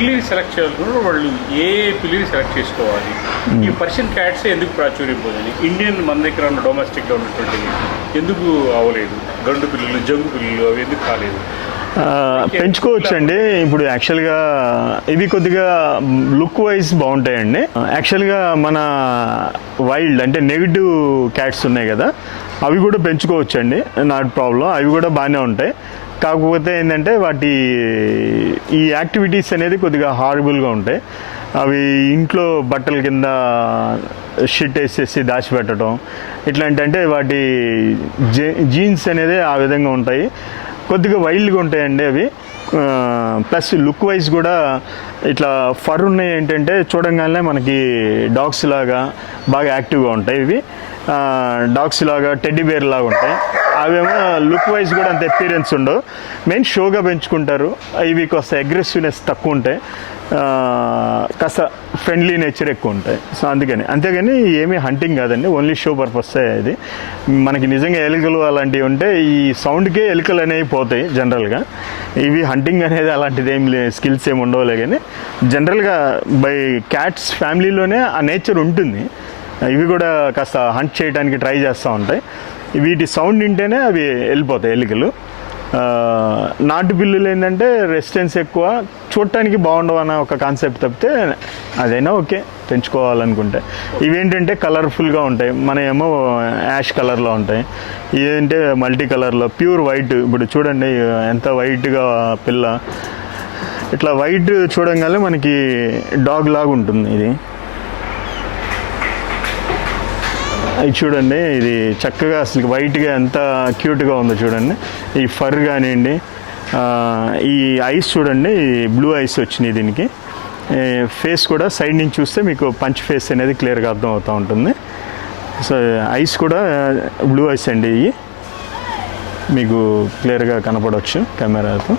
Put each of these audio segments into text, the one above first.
Select చేయాలనుకుంటే వాళ్ళు ఏ పిల్లిని సెలెక్ట్ చేసుకోవాలి? ఈ పర్షియన్ క్యాట్స్ ఎందుకు ప్రాచుర్యం పోదని ఇండియన్ మన దగ్గర ఉన్న డొమెస్టిక్గా ఉన్నటువంటి ఎందుకు అవ్వలేదు గండు పిల్లలు జంగు పిల్లలు అవి ఎందుకు కాలేదు? ఆ, పెంచుకోవచ్చండి. ఇప్పుడు యాక్చువల్గా ఇవి కొద్దిగా లుక్ వైజ్ బాగుంటాయండి. యాక్చువల్గా మన వైల్డ్ అంటే నెగిటివ్ క్యాట్స్ ఉన్నాయి కదా అవి కూడా పెంచుకోవచ్చండి. Not problem. అవి కూడా బాగానే ఉంటాయి. కాకపోతే ఏంటంటే వాటి ఈ యాక్టివిటీస్ అనేది కొద్దిగా హారబుల్గా ఉంటాయి. అవి ఇంట్లో బట్టల కింద షిట్ వేసేసి దాచిపెట్టడం ఇట్లాంటి అంటే వాటి జీన్స్ అనేది ఆ విధంగా ఉంటాయి. కొద్దిగా వైల్డ్గా ఉంటాయండి అవి. ప్లస్ లుక్ వైజ్ కూడా ఇట్లా ఫర్ ఉన్నాయి ఏంటంటే చూడంగానే మనకి డాగ్స్ లాగా బాగా యాక్టివ్గా ఉంటాయి ఇవి. డాగ్స్ లాగా టెడ్డీ బేర్ లాగా ఉంటాయి. అవేమో లుక్ వైజ్ కూడా అంత ఎపీరియన్స్ ఉండవు. మెయిన్ షోగా పెంచుకుంటారు. ఇవి కాస్త అగ్రెసివ్నెస్ తక్కువ ఉంటాయి. కాస్త ఫ్రెండ్లీ నేచర్ ఎక్కువ ఉంటాయి. సో అందుకని. అంతేగాని ఏమీ హంటింగ్ కాదండి. ఓన్లీ షో పర్పస్ ఇది. మనకి నిజంగా ఎలుకలు అలాంటివి ఉంటే ఈ సౌండ్కే ఎలుకలు అనేవి పోతాయి జనరల్గా ఇవి హంటింగ్ అనేది అలాంటిది ఏం లే స్కిల్స్ ఏమి ఉండవులే కానీ జనరల్గా బై క్యాట్స్ ఫ్యామిలీలోనే ఆ నేచర్ ఉంటుంది. ఇవి కూడా కాస్త హంట్ చేయడానికి ట్రై చేస్తూ ఉంటాయి. వీటి సౌండ్ వింటేనే అవి వెళ్ళిపోతాయి ఎలుకలు. నాటు పిల్లులు ఏంటంటే రెసిడెన్స్ ఎక్కువ. చూడటానికి బాగుండవు అన్న ఒక కాన్సెప్ట్ తప్పితే అదైనా ఓకే పెంచుకోవాలనుకుంటే. ఇవేంటంటే కలర్ఫుల్గా ఉంటాయి. మన ఏమో యాష్ కలర్లో ఉంటాయి. ఇదేంటే మల్టీ కలర్లో ప్యూర్ వైట్ ఇప్పుడు చూడండి ఎంత వైట్గా పిల్ల. ఇట్లా వైట్ చూడంగానే మనకి డాగ్ లాగా ఉంటుంది ఇది. ఇది చూడండి ఇది చక్కగా అసలు వైట్గా ఎంత క్యూట్గా ఉందో చూడండి. ఈ ఫర్ కానివ్వండి ఈ ఐస్ చూడండి బ్లూ ఐస్ వచ్చినాయి దీనికి. ఫేస్ కూడా సైడ్ నుంచి చూస్తే మీకు పంచ్ ఫేస్ అనేది క్లియర్గా అర్థం అవుతూ ఉంటుంది. సో ఐస్ కూడా బ్లూ ఐస్ అండి ఇవి. మీకు క్లియర్గా కనపడవచ్చు కెమెరాతో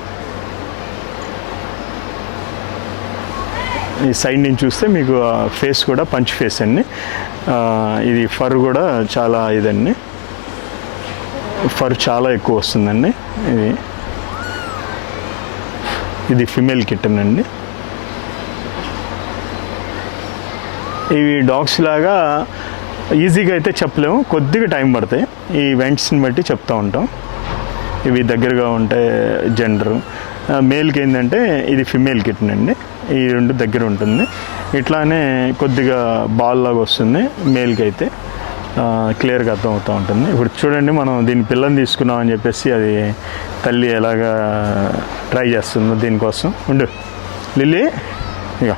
ఈ సైడ్ నుంచి చూస్తే మీకు ఫేస్ కూడా పంచ్ ఫేస్ అండి. ఇది ఫర్ కూడా చాలా ఇదండి. ఫర్ చాలా ఎక్కువ వస్తుందండి. ఇది ఇది ఫిమేల్ కిట్టన్ అండి. ఇవి డాగ్స్ లాగా ఈజీగా అయితే చెప్పలేము కొద్దిగా టైం పడతాయి. ఈ వెంట్స్ని బట్టి చెప్తూ ఉంటాం. ఇవి దగ్గరగా ఉంటే జెండరు మేల్కి ఏంటంటే ఇది ఫిమేల్ కిట్న్ అండి. ఈ రెండు దగ్గర ఉంటుంది. ఇట్లానే కొద్దిగా బాల్ లాగా వస్తుంది మేల్కి అయితే. క్లియర్గా అర్థమవుతూ ఉంటుంది. ఇప్పుడు చూడండి మనం దీని పిల్లని తీసుకున్నాం అని చెప్పేసి అది తల్లి ఎలాగా ట్రై చేస్తుందో దీనికోసం. ఉండు. లిల్లీ ఇక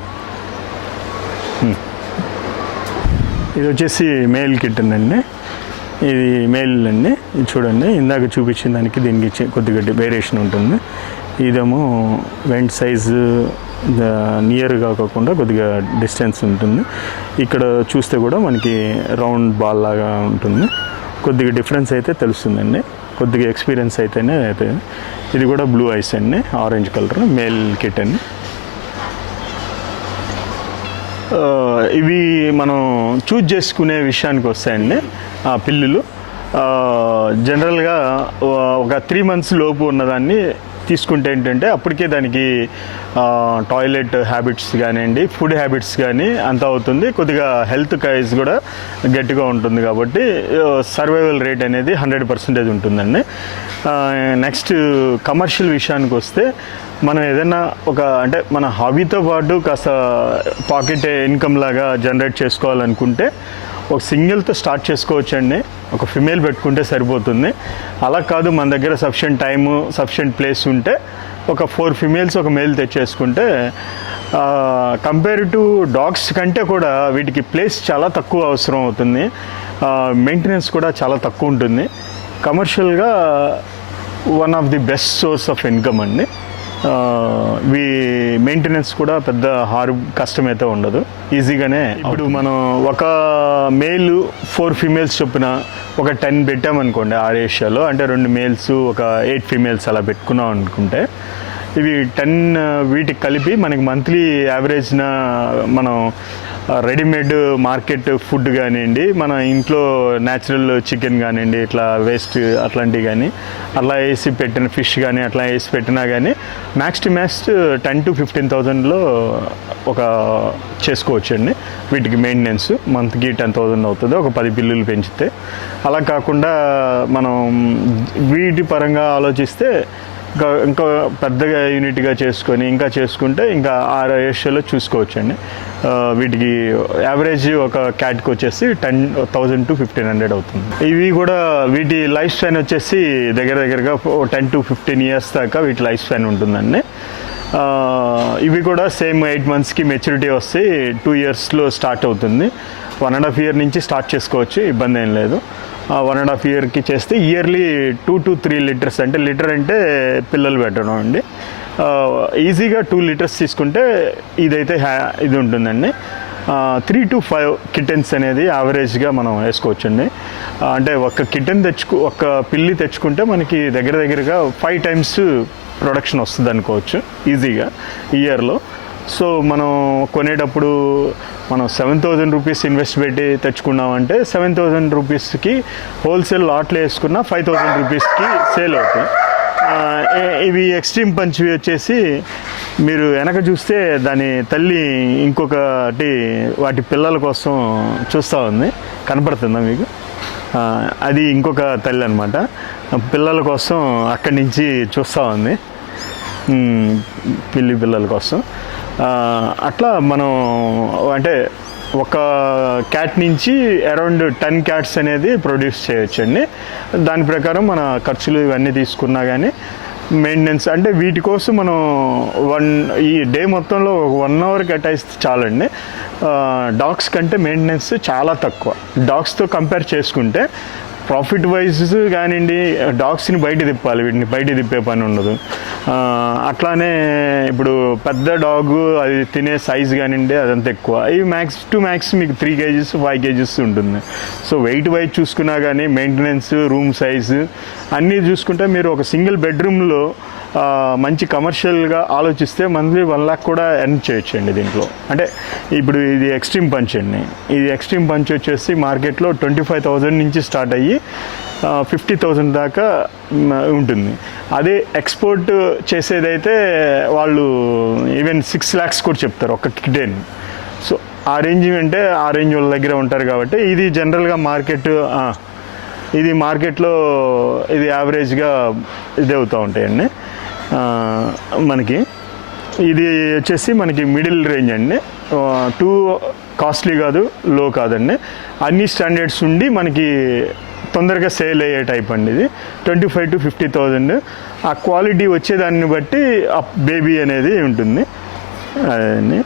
ఇది వచ్చేసి మేల్ కిట్టన్ అండి. ఇది మేల్ అండి ఇది చూడండి. ఇందాక చూపించిన దానికి దీనికి కొద్దిగా వేరియేషన్ ఉంటుంది. ఇదేమో వెంట్ సైజు నియర్గా కాకుండా కొద్దిగా డిస్టెన్స్ ఉంటుంది. ఇక్కడ చూస్తే కూడా మనకి రౌండ్ బాల్ లాగా ఉంటుంది. కొద్దిగా డిఫరెన్స్ అయితే తెలుస్తుందండి. కొద్దిగా ఎక్స్పీరియన్స్ అయితేనే అయితే ఇది కూడా బ్లూ ఐస్ అండి ఆరెంజ్ కలర్ మేల్ కిట్ అండి. ఇవి మనం చూజ్ చేసుకునే విషయానికి వస్తాయండి ఆ పిల్లులు. జనరల్గా ఒక త్రీ మంత్స్ లోపు ఉన్నదాన్ని తీసుకుంటే ఏంటంటే అప్పటికే దానికి టాయిలెట్ హ్యాబిట్స్ కానివ్వండి ఫుడ్ హ్యాబిట్స్ కానీ అంత అవుతుంది. కొద్దిగా హెల్త్ కైజ్ కూడా గట్టిగా ఉంటుంది కాబట్టి సర్వైవల్ రేట్ అనేది హండ్రెడ్ పర్సెంటేజ్ ఉంటుందండి. నెక్స్ట్ కమర్షియల్ విషయానికి వస్తే మనం ఏదైనా ఒక అంటే మన హాబీతో పాటు కాస్త పాకెట్ ఇన్కమ్ లాగా జనరేట్ చేసుకోవాలనుకుంటే ఒక సింగిల్తో స్టార్ట్ చేసుకోవచ్చండి. ఒక ఫిమేల్ పెట్టుకుంటే సరిపోతుంది. అలా కాదు మన దగ్గర సఫిషియంట్ టైము సఫిషియంట్ ప్లేస్ ఉంటే ఒక ఫోర్ ఫిమేల్స్ ఒక మేల్ తెచ్చేసుకుంటే కంపేర్ టు డాగ్స్ కంటే కూడా వీటికి ప్లేస్ చాలా తక్కువ అవసరం అవుతుంది. మెయింటెనెన్స్ కూడా చాలా తక్కువ ఉంటుంది. కమర్షియల్గా one of the best source of income అండి. వీ మెయింటెనెన్స్ కూడా పెద్ద హారు కష్టమైతే ఉండదు. ఈజీగానే ఇప్పుడు మనం ఒక మేల్ ఫోర్ ఫీమేల్స్ చొప్పున ఒక టెన్ పెట్టామనుకోండి ఆ రేషియోలో అంటే రెండు మేల్స్ ఒక ఎయిట్ ఫీమేల్స్ అలా పెట్టుకున్నాం అనుకుంటే ఇవి టెన్ వీటికి కలిపి మనకి మంత్లీ యావరేజ్న మనం రెడీమేడ్ మార్కెట్ ఫుడ్ కానివ్వండి మన ఇంట్లో న్యాచురల్ చికెన్ కానివ్వండి ఇట్లా వేస్ట్ అట్లాంటివి కానీ అట్లా వేసి పెట్టిన ఫిష్ కానీ అట్లా వేసి పెట్టినా కానీ max to max ten to fifteen థౌజండ్లో ఒక చేసుకోవచ్చు అండి వీటికి మెయింటెనెన్స్ మంత్కి టెన్ థౌజండ్ అవుతుంది. ఒక పది పిల్లులు పెంచితే. అలా కాకుండా మనం వీటి పరంగా ఆలోచిస్తే ఇంకా ఇంకా పెద్దగా యూనిట్గా చేసుకొని ఇంకా చేసుకుంటే ఇంకా ఆ రేషియోలో చూసుకోవచ్చండి. వీటికి యావరేజ్ ఒక క్యాట్కి వచ్చేసి ten thousand to fifteen hundred అవుతుంది. ఇవి కూడా వీటి లైఫ్ స్పాన్ వచ్చేసి దగ్గర దగ్గరగా టెన్ టు ఫిఫ్టీన్ ఇయర్స్ దాకా వీటి లైఫ్ స్పాన్ ఉంటుందండి. ఇవి కూడా సేమ్ ఎయిట్ మంత్స్కి మెచ్యూరిటీ వస్తే టూ ఇయర్స్లో స్టార్ట్ అవుతుంది. వన్ అండ్ హాఫ్ ఇయర్ నుంచి స్టార్ట్ చేసుకోవచ్చు ఇబ్బంది ఏం లేదు. వన్ అండ్ హాఫ్ ఇయర్కి చేస్తే yearly two to three litres అంటే లీటర్ అంటే పిల్లలు పెట్టడం అండి. ఈజీగా టూ లీటర్స్ తీసుకుంటే ఇదైతే హ్యా ఇది ఉంటుందండి. త్రీ టు ఫైవ్ కిటెన్స్ అనేది యావరేజ్గా మనం వేసుకోవచ్చండి. అంటే ఒక కిటెన్ తెచ్చుకు ఒక పిల్లి తెచ్చుకుంటే మనకి దగ్గర దగ్గరగా ఫైవ్ టైమ్స్ ప్రొడక్షన్ వస్తుంది అనుకోవచ్చు ఈజీగా ఇయర్లో సో మనం కొనేటప్పుడు మనం సెవెన్ థౌజండ్ రూపీస్ ఇన్వెస్ట్ పెట్టి తెచ్చుకున్నామంటే సెవెన్ థౌజండ్ రూపీస్కి హోల్సేల్ లాట్లు వేసుకున్న ఫైవ్ థౌజండ్ రూపీస్కి సేల్ అవుతాయి ఇవి ఎక్స్ట్రీమ్ పంచివి వచ్చేసి మీరు వెనక చూస్తే దాని తల్లి ఇంకొకటి వాటి పిల్లల కోసం చూస్తూ ఉంది. కనపడుతుందా మీకు? అది ఇంకొక తల్లి అనమాట పిల్లల కోసం అక్కడి నుంచి చూస్తూ ఉంది. పిల్లి పిల్లల కోసం. అట్లా మనం అంటే ఒక క్యాట్ నుంచి అరౌండ్ టెన్ క్యాట్స్ అనేది ప్రొడ్యూస్ చేయొచ్చండి దాని ప్రకారం మన ఖర్చులు ఇవన్నీ తీసుకున్నా కానీ మెయింటెనెన్స్ అంటే వీటి కోసం మనం వన్ ఈ డే మొత్తంలో ఒక వన్ అవర్ కేటాయిస్తే చాలండి. డాగ్స్ కంటే మెయింటెనెన్స్ చాలా తక్కువ. డాగ్స్తో కంపేర్ చేసుకుంటే ప్రాఫిట్ వైజ్ కానివ్వండి డాగ్స్ని బయట తిప్పాలి వీటిని బయట తిప్పే పని ఉండదు. అట్లానే ఇప్పుడు పెద్ద డాగ్ అది తినే సైజ్ కానివ్వండి అదంతా ఎక్కువ. ఇవి మ్యాక్స్ టు మ్యాక్స్ మీకు త్రీ కేజీస్ ఫైవ్ కేజీస్ ఉంటుంది. సో వెయిట్ వైజ్ చూసుకున్నా కానీ మెయింటెనెన్స్ రూమ్ సైజు అన్నీ చూసుకుంటే మీరు ఒక సింగిల్ బెడ్రూమ్లో మంచి కమర్షియల్గా ఆలోచిస్తే మంత్లీ వన్ లాక్ కూడా ఎర్న్ చేయొచ్చండి దీంట్లో. అంటే ఇప్పుడు ఇది ఎక్స్ట్రీమ్ పంచ్ అండి. ఇది ఎక్స్ట్రీమ్ పంచ్ వచ్చేసి మార్కెట్లో ట్వంటీ ఫైవ్ థౌజండ్ నుంచి స్టార్ట్ అయ్యి ఫిఫ్టీ థౌజండ్ దాకా ఉంటుంది. అదే ఎక్స్పోర్ట్ చేసేదైతే వాళ్ళు ఈవెన్ సిక్స్ ల్యాక్స్ కూడా చెప్తారు ఒక కిటెన్. సో ఆ రేంజ్ అంటే ఆ రేంజ్ వాళ్ళ దగ్గర ఉంటారు కాబట్టి ఇది జనరల్గా మార్కెట్ ఇది మార్కెట్లో ఇది యావరేజ్గా ఇది అవుతూ ఉంటాయండి. మనకి ఇది వచ్చేసి మనకి మిడిల్ రేంజ్ అండి. టూ కాస్ట్లీ కాదు లో కాదండి. అన్ని స్టాండర్డ్స్ ఉండి మనకి తొందరగా సేల్ అయ్యే టైప్ అండి ఇది. Twenty five to fifty thousand ఆ క్వాలిటీ వచ్చేదాన్ని బట్టి ఆ బేబీ అనేది ఉంటుంది. అదండి